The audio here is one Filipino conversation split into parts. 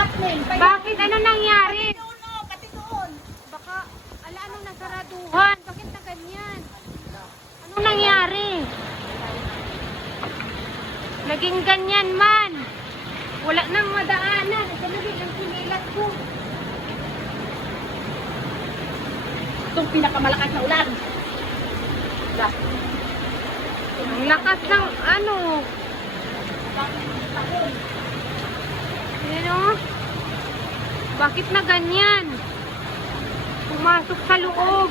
Bakit? Ano nangyari? Pati doon. Baka, anong nasaraduhan? Bakit na ganyan? Anong nangyari? Naging ganyan man. Wala nang madaanan. Ganun ang sinilat ko. Itong pinakamalakas na ulan. Ang lakas ng ano. Ano? Bakit na ganyan? Pumasok sa loob.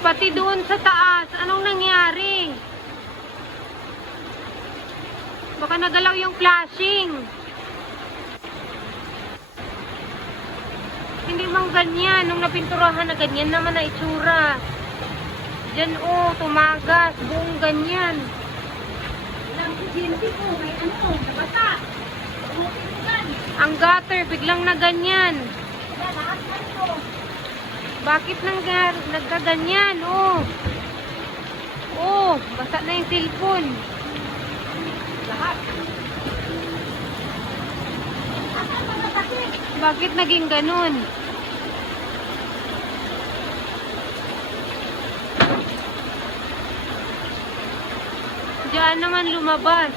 Pati doon sa taas, anong nangyari? Baka nagalaw yung flashing. Hindi mang ganyan. Nung napinturahan na ganyan naman na itsura. Diyan tumagas. Buong ganyan. Ilang kusinti po, may nabasa. Ang gutter, biglang na ganyan. Bakit nagkaganyan? Basa na yung cellphone. Lahat. Bakit naging ganun? Diyan naman lumabas.